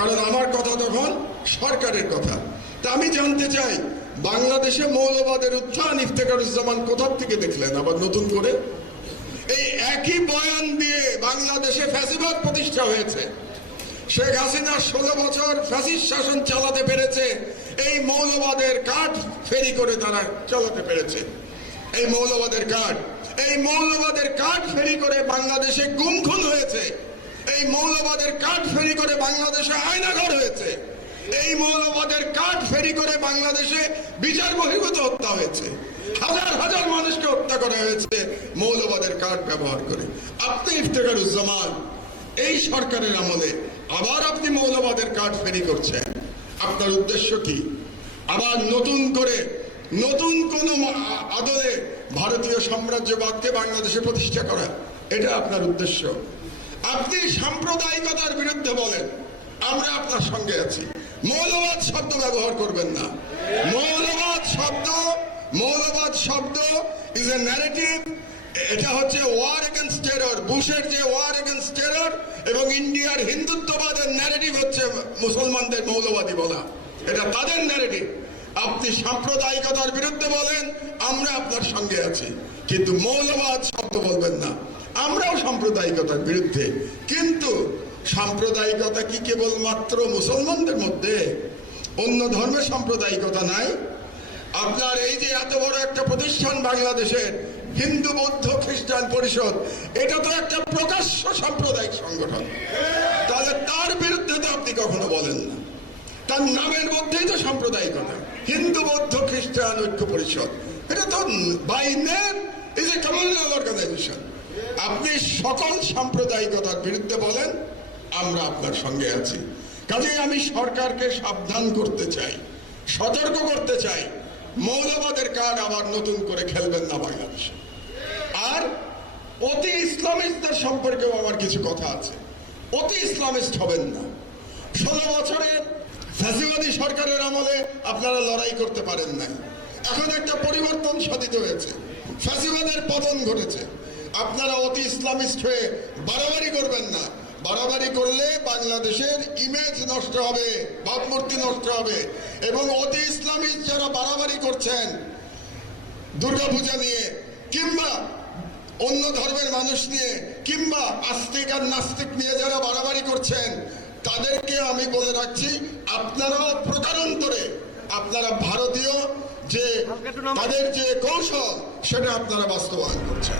কারণ আমার কথা তখন সরকারের কথা। তা আমি জানতে চাই, বাংলাদেশে মৌলবাদের উত্থান ইফতেখারুজ্জামান কোথার থেকে দেখলেন? আবার নতুন করে? এই একই বয়ান দিয়ে বাংলাদেশে ফ্যাসিবাদ প্রতিষ্ঠা হয়েছে। শেখ হাসিনা ষোলো বছর ফ্যাসিস্ট শাসন চালাতে পেরেছে, এই মৌলবাদের কাঠ ফেরি করে তারা চালাতে পেরেছে। এই মৌলবাদের কাঠ, এই মৌলবাদের কাঠ ফেরি করে বাংলাদেশে গুম খুন হয়েছে। এই মৌলবাদের কাঠ ফেরি করে বাংলাদেশে আয়নাঘর হয়েছে। এই মৌলবাদের কাঠ ফেরি করে বাংলাদেশে বিচার বহির্ভূত হত্যা হয়েছে। হাজার হাজার মানুষকে হত্যা করা হয়েছে মৌলবাদের কাঠ ব্যবহার করে। আপনি ইফতেখারুজ্জামান, এই সরকারের আমলে আবার আপনি মৌলবাদের কাঠ ফেরি করছেন। আপনার উদ্দেশ্য কি? আবার নতুন করে, নতুন কোন আদলে ভারতীয় সাম্রাজ্যবাদকে বাংলাদেশে প্রতিষ্ঠা করা, এটা আপনার উদ্দেশ্য? আপনি সাম্প্রদায়িকতার বিরুদ্ধে বলেন। আমরা আপনার সঙ্গে আছি। মৌলবাদ শব্দ ব্যবহার করবেন না। মৌলবাদ শব্দ মৌলবাদ শব্দ ইজ এ ন্যারেটিভ এটা হচ্ছে ওয়ার এগেনস্ট টেরর বুশের যে ওয়ার এগেনস্ট টেরর এবং ইন্ডিয়ার হিন্দুত্ববাদের ন্যারেটিভ হচ্ছে মুসলমানদের মৌলবাদী বলা। এটা তাদের ন্যারেটিভ আপনি সাম্প্রদায়িকতার বিরুদ্ধে বলেন, আমরা আপনার সঙ্গে আছি। কিন্তু মৌলবাদ শব্দ বলবেন না। আমরাও সাম্প্রদায়িকতার বিরুদ্ধে। কিন্তু সাম্প্রদায়িকতা কি কেবলমাত্র মুসলমানদের মধ্যে? অন্য ধর্মের সাম্প্রদায়িকতা নাই। আপনার এই যে এত বড় একটা প্রতিষ্ঠান বাংলাদেশের হিন্দু, বৌদ্ধ, খ্রিস্টান পরিষদ, এটা তো একটা প্রকাশ্য সাম্প্রদায়িক সংগঠন। তাহলে তার বিরুদ্ধে তো আপনি কখনো বলেন না। তার নামের মধ্যেই তো সাম্প্রদায়িকতা। হিন্দু, বৌদ্ধ, খ্রিস্টান ঐক্য পরিষদ। এটা তো by name is a communal organisation আপনি সকল সাম্প্রদায়িকতার বিরুদ্ধে বলেন, আমরা আপনার সঙ্গে আছি। কাজেই আমি সরকারকে সাবধান করতে চাই, সতর্ক করতে চাই। মৌলবাদের কার্ড আবার নতুন করে খেলবেন না বাংলাদেশে। আর অতি ইসলামিস্টদের সম্পর্কেও আমার কিছু কথা আছে। অতি ইসলামিস্ট হবেন না। ষোলো বছরের ফ্যাসিবাদী সরকারের আমলে আপনারা লড়াই করতে পারেন নাই। এখন একটা পরিবর্তন সাধিত হয়েছে। ফ্যাসিবাদের পতন ঘটেছে। আপনারা অতি ইসলামিস্ট হয়ে বাড়াবাড়ি করবেন না। বাড়াবাড়ি করলে বাংলাদেশের ইমেজ নষ্ট হবে ভাবমূর্তি নষ্ট হবে এবং অতি ইসলামিস্ট যারা বাড়াবাড়ি করছেন দুর্গাপূজা নিয়ে কিংবা অন্য ধর্মের মানুষ নিয়ে কিংবা আস্তিক আর নাস্তিক নিয়ে যারা বাড়াবাড়ি করছেন তাদেরকে আমি বলে রাখছি আপনারাও প্রকারান্তরে আপনারা ভারতীয় যে তাদের যে কৌশল সেটা আপনারা বাস্তবায়ন করছেন।